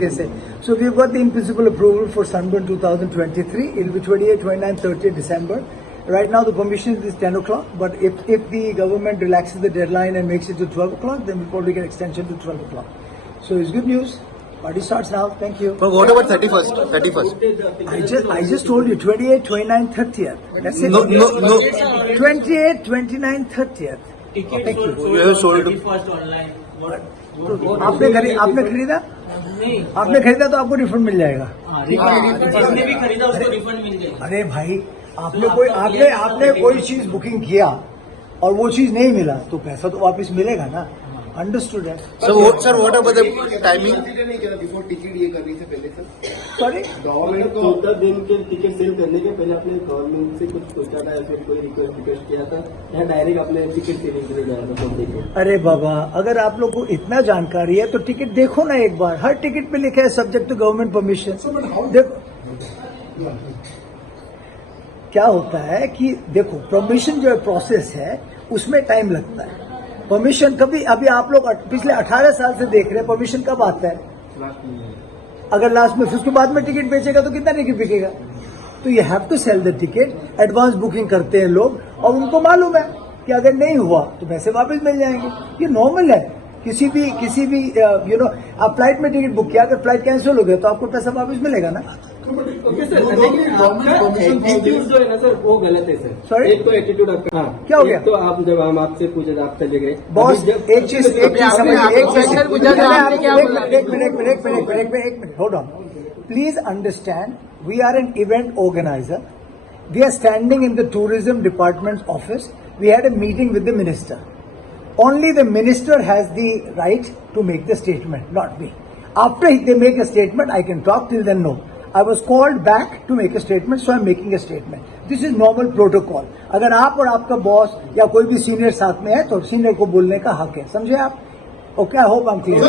तरीके से. So we've got the in-principle approval for Sunburn 2023. It'll be 28, 29, 30 December. Right now the permission is 10 o'clock, but if the government relaxes the deadline and makes it to 12 o'clock, then we'll probably get extension to 12 o'clock. So it's good news. Party starts now. Thank you. But what about 31st? 31st. I just told you 28, 29, 30th. That's it. No. 28, 29, 30th. Thank you. You have sold. First online आपने खरीदा? नहीं, आपने खरीदा तो आपको refund मिल जाएगा. जिसने भी खरीदा उसको रिफंड मिल जाएगा. अरे भाई, आपने कोई चीज बुकिंग किया और वो चीज नहीं मिला तो पैसा तो वापस मिलेगा ना. अंडरस्टूड है. Sir what about the timing? नहीं किया बिफोर टिकट ये करने से पहले सर. सॉरी, गवर्नमेंट को 14 दिन के टिकट सेल करने के पहले आपने गवर्नमेंट से कुछ सोचा था या फिर कोई रिक्वेस्ट किया था या डायरेक्ट आपने टिकट सेलिंग के लिए जाया था फोन देके? अरे बाबा, अगर आप लोग को इतना जानकारी है तो टिकट देखो ना एक बार. हर टिकट पे लिखा है सब्जेक्ट टू गवर्नमेंट परमिशन. देखो क्या होता है कि देखो, परमिशन जो है प्रोसेस है उसमें टाइम लगता है. परमिशन कभी, अभी आप लोग पिछले 18 साल से देख रहे हैं परमिशन कब आता है? अगर लास्ट में, फिर उसके बाद में टिकट बेचेगा तो कितना टिकट बिकेगा? तो you have to sell the ticket. Advance booking करते हैं लोग और उनको मालूम है कि अगर नहीं हुआ तो पैसे वापस मिल जाएंगे. ये नॉर्मल है. किसी भी आप फ्लाइट में टिकट बुक किया, अगर फ्लाइट कैंसिल हो गया तो आपको पैसा वापस मिलेगा ना. एटीट्यूड जो है ना सर वो गलत है सर. Sorry? एक तो एटीट्यूड आपका. क्या हो गया? तो आप जब हम आपसे पूछे आप चले गए बॉस, एक चीज hold on. Please understand, we are an event organiser. We are standing in the tourism department office. We had a meeting with the minister. Only the minister has the right to make the statement, not me. After they make a statement, I can talk. Till then, no. I was called back to make a statement, so I'm making a statement. This is normal protocol. अगर आप और आपका boss या कोई भी senior साथ में है तो सीनियर को बोलने का हक है. समझे आप? Okay, I hope I'm clear.